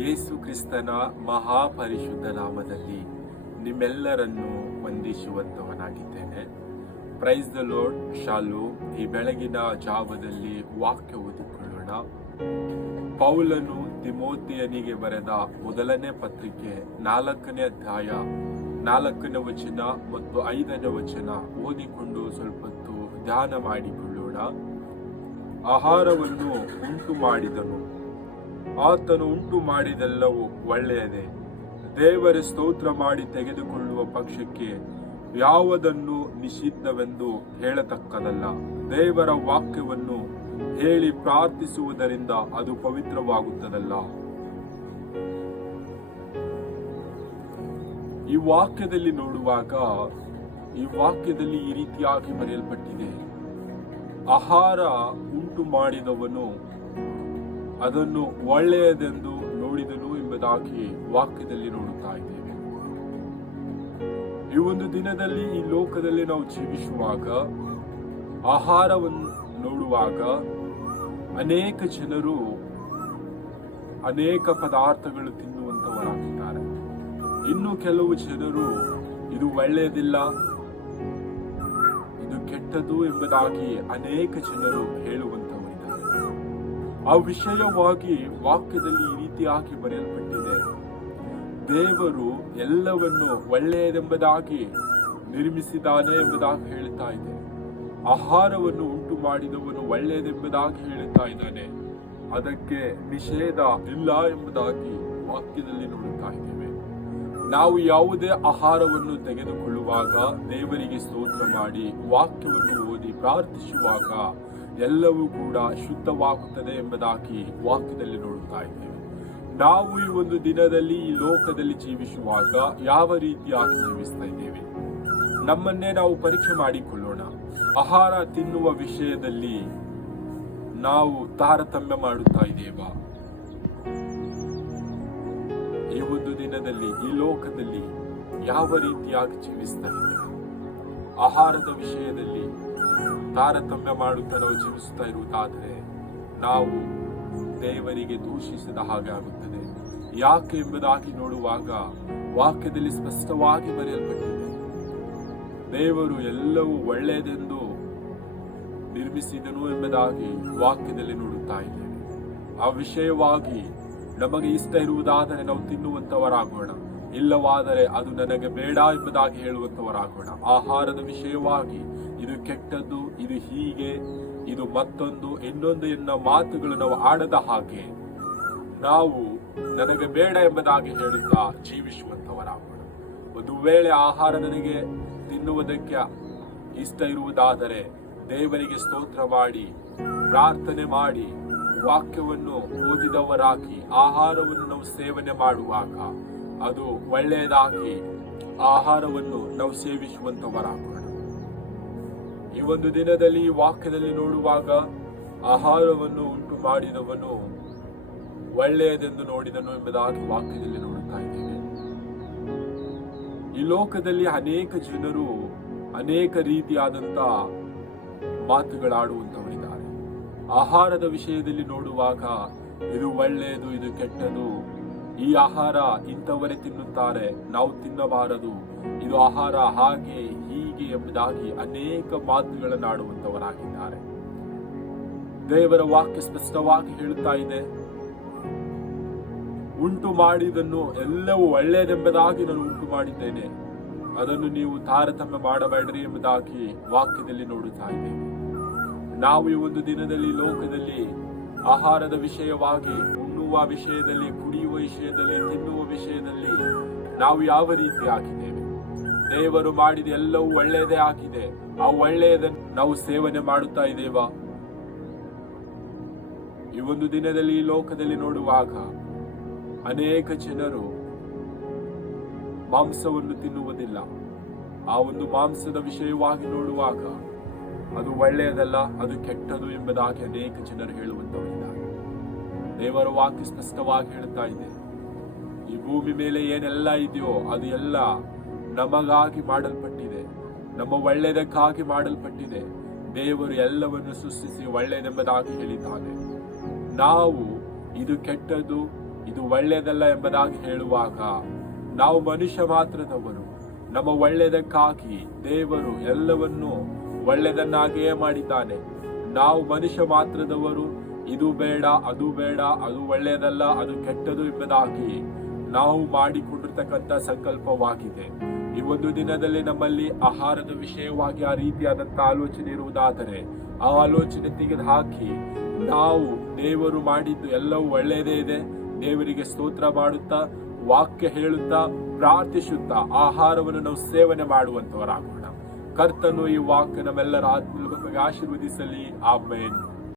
ಯೇಸು ಕ್ರಿಸ್ತನ ಮಹಾಪರಿಶುದ್ಧ ನಾಮದಲ್ಲಿ ನಿಮ್ಮೆಲ್ಲರನ್ನು ವಂದಿಸುವಂತವನಾಗಿದ್ದೇನೆ. ಪ್ರೈಸ್ ದ ಲೋಡ್ ಶಾಲು, ಈ ಬೆಳಗಿನ ಜಾವದಲ್ಲಿ ವಾಕ್ಯ ಓದಿಕೊಳ್ಳೋಣ. ಪೌಲನು ತಿಮೋತಿಯನಿಗೆ ಬರೆದ ಮೊದಲನೇ ಪತ್ರಿಕೆ ನಾಲ್ಕನೇ ಅಧ್ಯಾಯ ನಾಲ್ಕನೇ ವಚನ ಮತ್ತು ಐದನೇ ವಚನ ಓದಿಕೊಂಡು ಸ್ವಲ್ಪ ಹೊತ್ತು ಧ್ಯಾನ ಮಾಡಿಕೊಳ್ಳೋಣ. ಆಹಾರವನ್ನು ಉಂಟು ಮಾಡಿದನು ಆತನು ಉಂಟು ಮಾಡಿದೆಲ್ಲವೂ ಒಳ್ಳೆಯದೇ. ದೇವರ ಸ್ತೋತ್ರ ಮಾಡಿ ತೆಗೆದುಕೊಳ್ಳುವ ಪಕ್ಷಕ್ಕೆ ಯಾವುದನ್ನು ನಿಷಿದ್ಧವೆಂದು ಹೇಳತಕ್ಕದಲ್ಲ. ದೇವರ ವಾಕ್ಯವನ್ನು ಹೇಳಿ ಪ್ರಾರ್ಥಿಸುವುದರಿಂದ ಅದು ಪವಿತ್ರವಾಗುತ್ತದಲ್ಲ. ಈ ವಾಕ್ಯದಲ್ಲಿ ನೋಡುವಾಗ, ಈ ವಾಕ್ಯದಲ್ಲಿ ಈ ರೀತಿಯಾಗಿ ಬರೆಯಲ್ಪಟ್ಟಿದೆ. ಆಹಾರ ಉಂಟು ಮಾಡಿದವನು ಅದನ್ನು ಒಳ್ಳೆಯದೆಂದು ನೋಡಿದನು ಎಂಬುದಾಗಿ ವಾಕ್ಯದಲ್ಲಿ ನೋಡುತ್ತಾ ಇದ್ದೇವೆ. ಈ ಒಂದು ದಿನದಲ್ಲಿ ಈ ಲೋಕದಲ್ಲಿ ನಾವು ಜೀವಿಸುವಾಗ, ಆಹಾರವನ್ನು ನೋಡುವಾಗ ಅನೇಕ ಜನರು ಅನೇಕ ಪದಾರ್ಥಗಳು ತಿನ್ನುವಂತವರಾಗಿದ್ದಾರೆ. ಇನ್ನು ಕೆಲವು ಜನರು ಇದು ಒಳ್ಳೆಯದಿಲ್ಲ, ಇದು ಕೆಟ್ಟದು ಎಂಬುದಾಗಿ ಅನೇಕ ಜನರು ಹೇಳುವಂತವರಿದ್ದಾರೆ ಆ ವಿಷಯವಾಗಿ ವಾಕ್ಯದಲ್ಲಿ ಈ ರೀತಿಯಾಗಿ ಬರೆಯಲ್ಪಟ್ಟಿದೆ. ದೇವರು ಎಲ್ಲವನ್ನು ಒಳ್ಳೆಯದೆಂಬುದಾಗಿ ನಿರ್ಮಿಸಿದಾನೆ ಎಂಬುದಾಗಿ ಹೇಳುತ್ತಾ ಇದೆ. ಆಹಾರವನ್ನು ಉಂಟು ಮಾಡಿದವನು ಒಳ್ಳೆಯದೆಂಬುದಾಗಿ ಹೇಳುತ್ತಾ ಇದ್ದಾನೆ. ಅದಕ್ಕೆ ನಿಷೇಧ ಇಲ್ಲ ಎಂಬುದಾಗಿ ವಾಕ್ಯದಲ್ಲಿ ನೋಡುತ್ತಾ ಇದ್ದೇವೆ. ನಾವು ಯಾವುದೇ ಆಹಾರವನ್ನು ತೆಗೆದುಕೊಳ್ಳುವಾಗ ದೇವರಿಗೆ ಸ್ತೋತ್ರ ಮಾಡಿ ವಾಕ್ಯವನ್ನು ಓದಿ ಪ್ರಾರ್ಥಿಸುವಾಗ ಎಲ್ಲವೂ ಕೂಡ ಶುದ್ಧವಾಗುತ್ತದೆ ಎಂಬುದಾಗಿ ವಾಕ್ಯದಲ್ಲಿ ನೋಡುತ್ತಾ ಇದ್ದೇವೆ. ನಾವು ಈ ಒಂದು ದಿನದಲ್ಲಿ ಈ ಲೋಕದಲ್ಲಿ ಜೀವಿಸುವಾಗ ಯಾವ ರೀತಿಯಾಗಿ ಜೀವಿಸ್ತಾ ಇದ್ದೇವೆ? ನಮ್ಮನ್ನೇ ನಾವು ಪರೀಕ್ಷೆ ಮಾಡಿಕೊಳ್ಳೋಣ. ಆಹಾರ ತಿನ್ನುವ ವಿಷಯದಲ್ಲಿ ನಾವು ತಾರತಮ್ಯ ಮಾಡುತ್ತಾ ಇದ್ದೇವಾ? ಈ ಒಂದು ದಿನದಲ್ಲಿ ಈ ಲೋಕದಲ್ಲಿ ಯಾವ ರೀತಿಯಾಗಿ ಜೀವಿಸ್ತಾ ಇದ್ದೇವೆ? ಆಹಾರದ ವಿಷಯದಲ್ಲಿ ತಾರತಮ್ಯ ಮಾಡುತ್ತಾ ನಾವು ಜೀವಿಸುತ್ತಾ ಇರುವುದಾದರೆ ನಾವು ದೇವರಿಗೆ ದೂಷಿಸಿದ ಹಾಗೆ ಆಗುತ್ತದೆ. ಯಾಕೆ ಎಂಬುದಾಗಿ ನೋಡುವಾಗ ವಾಕ್ಯದಲ್ಲಿ ಸ್ಪಷ್ಟವಾಗಿ ಬರೆಯಲ್ಪಟ್ಟಿದೆ. ದೇವರು ಎಲ್ಲವೂ ಒಳ್ಳೆಯದೆಂದು ನಿರ್ಮಿಸಿದನು ಎಂಬುದಾಗಿ ವಾಕ್ಯದಲ್ಲಿ ನೋಡುತ್ತಾ ಇದ್ದೇವೆ. ಆ ವಿಷಯವಾಗಿ ನಮಗೆ ಇಷ್ಟ ಇರುವುದಾದರೆ ನಾವು ತಿನ್ನುವಂತವರಾಗೋಣ. ಇಲ್ಲವಾದರೆ ಅದು ನನಗೆ ಬೇಡ ಎಂಬುದಾಗಿ ಹೇಳುವಂತವರಾಗೋಣ ಆಹಾರದ ವಿಷಯವಾಗಿ ಇದು ಕೆಟ್ಟದ್ದು, ಇದು ಹೀಗೆ, ಇದು ಮತ್ತೊಂದು, ಇನ್ನೊಂದು ಎನ್ನ ಮಾತುಗಳು ನಾವು ಆಡದ ಹಾಗೆ ನಾವು ನನಗೆ ಬೇಡ ಎಂಬುದಾಗಿ ಹೇಳುತ್ತಾ ಜೀವಿಸುವಂತವರಾಗೋಣ ಒಂದು ವೇಳೆ ಆಹಾರ ನನಗೆ ತಿನ್ನುವುದಕ್ಕೆ ಇಷ್ಟ ಇರುವುದಾದರೆ ದೇವರಿಗೆ ಸ್ತೋತ್ರ ಮಾಡಿ, ಪ್ರಾರ್ಥನೆ ಮಾಡಿ, ವಾಕ್ಯವನ್ನು ಓದಿದವರಾಗಿ ಆಹಾರವನ್ನು ನಾವು ಸೇವನೆ ಮಾಡುವಾಗ ಅದು ಒಳ್ಳೆಯದಾಗಿ ಆಹಾರವನ್ನು ನಾವು ಸೇವಿಸುವಂತವರಾಗೋಣ ಈ ಒಂದು ದಿನದಲ್ಲಿ ವಾಕ್ಯದಲ್ಲಿ ನೋಡುವಾಗ ಆಹಾರವನ್ನು ಉಂಟು ಮಾಡಿದವನು ಒಳ್ಳೆಯದೆಂದು ನೋಡಿದನು ಎಂಬುದಾಗಿ ವಾಕ್ಯದಲ್ಲಿ ನೋಡುತ್ತಾ ಇದ್ದೇವೆ. ಈ ಲೋಕದಲ್ಲಿ ಅನೇಕ ಜನರು ಅನೇಕ ರೀತಿಯಾದಂತ ಮಾತುಗಳಾಡುವಂತವರಿದ್ದಾರೆ. ಆಹಾರದ ವಿಷಯದಲ್ಲಿ ನೋಡುವಾಗ ಇದು ಒಳ್ಳೆಯದು, ಇದು ಕೆಟ್ಟದು ಈ ಆಹಾರ ಇಂಥವರೇ ತಿನ್ನುತ್ತಾರೆ, ನಾವು ತಿನ್ನಬಾರದು. ಇದು ಆಹಾರ ಹಾಗೆ ಹೀಗೆ ಎಂಬುದಾಗಿ ಅನೇಕ ಮಾತುಗಳನ್ನಾಡುವಂತವರಾಗಿದ್ದಾರೆ ದೇವರ ವಾಕ್ಯ ಸ್ಪಷ್ಟವಾಗಿ ಹೇಳುತ್ತಾ ಇದೆ. ಉಂಟು ಮಾಡಿದನ್ನು ಎಲ್ಲವೂ ಒಳ್ಳೆಯದೆಂಬುದಾಗಿ ನಾನು ಉಂಟು ಮಾಡಿದ್ದೇನೆ. ಅದನ್ನು ನೀವು ತಾರತಮ್ಯ ಮಾಡಬೇಡ್ರಿ ಎಂಬುದಾಗಿ ವಾಕ್ಯದಲ್ಲಿ ನೋಡುತ್ತಾ ಇದ್ದೇವೆ ನಾವು ಈ ಒಂದು ದಿನದಲ್ಲಿ ಲೋಕದಲ್ಲಿ ಆಹಾರದ ವಿಷಯವಾಗಿ ವಿಷಯದಲ್ಲಿ, ಕುಡಿಯುವ ವಿಷಯದಲ್ಲಿ, ತಿನ್ನುವ ವಿಷಯದಲ್ಲಿ ನಾವು ಯಾವ ರೀತಿ ಹಾಕಿದ್ದೇವೆ? ದೇವರು ಮಾಡಿದ ಎಲ್ಲವೂ ಒಳ್ಳೆಯದೇ ಆಗಿದೆ ಆ ಒಳ್ಳೆಯದನ್ನು ನಾವು ಸೇವನೆ ಮಾಡುತ್ತಾ ಇದ್ದೇವಾ? ಈ ಒಂದು ದಿನದಲ್ಲಿ ಈ ಲೋಕದಲ್ಲಿ ನೋಡುವಾಗ ಅನೇಕ ಜನರು ಮಾಂಸವನ್ನು ತಿನ್ನುವುದಿಲ್ಲ. ಆ ಒಂದು ಮಾಂಸದ ವಿಷಯವಾಗಿ ನೋಡುವಾಗ ಅದು ಒಳ್ಳೆಯದಲ್ಲ, ಅದು ಕೆಟ್ಟದು ಎಂಬುದಾಗಿ ಅನೇಕ ಜನರು ಹೇಳುವಂತವರಿದ್ದಾರೆ ದೇವರ ವಾಕ್ಯ ಸ್ಪಷ್ಟವಾಗಿ ಹೇಳುತ್ತಾ ಇದೆ. ಈ ಭೂಮಿ ಮೇಲೆ ಏನೆಲ್ಲ ಇದೆಯೋ ಅದು ಎಲ್ಲ ನಮಗಾಗಿ ಮಾಡಲ್ಪಟ್ಟಿದೆ. ನಮ್ಮ ಒಳ್ಳೆಯದಕ್ಕಾಗಿ ಮಾಡಲ್ಪಟ್ಟಿದೆ. ದೇವರು ಎಲ್ಲವನ್ನು ಸೃಷ್ಟಿಸಿ ಒಳ್ಳೆಯದೆಂಬುದಾಗಿ ಹೇಳಿದ್ದಾನೆ. ನಾವು ಇದು ಕೆಟ್ಟದ್ದು, ಇದು ಒಳ್ಳೆಯದಲ್ಲ ಎಂಬುದಾಗಿ ಹೇಳುವಾಗ ನಾವು ಮನುಷ್ಯ ಮಾತ್ರದವರು. ನಮ್ಮ ಒಳ್ಳೆಯದಕ್ಕಾಗಿ ದೇವರು ಎಲ್ಲವನ್ನೂ ಒಳ್ಳೆಯದನ್ನಾಗಿಯೇ ಮಾಡಿದ್ದಾನೆ. ನಾವು ಮನುಷ್ಯ ಮಾತ್ರದವರು ಇದು ಬೇಡ, ಅದು ಬೇಡ, ಅದು ಒಳ್ಳೆಯದಲ್ಲ, ಅದು ಕೆಟ್ಟದು ಎಂಬುದಾಗಿ ನಾವು ಮಾಡಿಕೊಂಡಿರ್ತಕ್ಕಂಥ ಸಂಕಲ್ಪವಾಗಿದೆ. ಈ ಒಂದು ದಿನದಲ್ಲಿ ನಮ್ಮಲ್ಲಿ ಆಹಾರದ ವಿಷಯವಾಗಿ ಆ ರೀತಿಯಾದಂಥ ಆಲೋಚನೆ ಇರುವುದಾದರೆ, ಆ ಆಲೋಚನೆ ತೆಗೆದು ಹಾಕಿ ನಾವು ದೇವರು ಮಾಡಿದ್ದು ಎಲ್ಲವೂ ಒಳ್ಳೆಯದೇ ಇದೆ, ದೇವರಿಗೆ ಸ್ತೋತ್ರ ಮಾಡುತ್ತಾ, ವಾಕ್ಯ ಹೇಳುತ್ತಾ, ಪ್ರಾರ್ಥಿಸುತ್ತಾ, ಆಹಾರವನ್ನು ನಾವು ಸೇವನೆ ಮಾಡುವಂತವರಾಗೋಣ. ಕರ್ತನು ಈ ವಾಕ್ಯ ನಮ್ಮೆಲ್ಲರ ಆತ್ಮಗಳಿಗೆ ಆಶೀರ್ವದಿಸಲಿ. ಆಮೇನ್.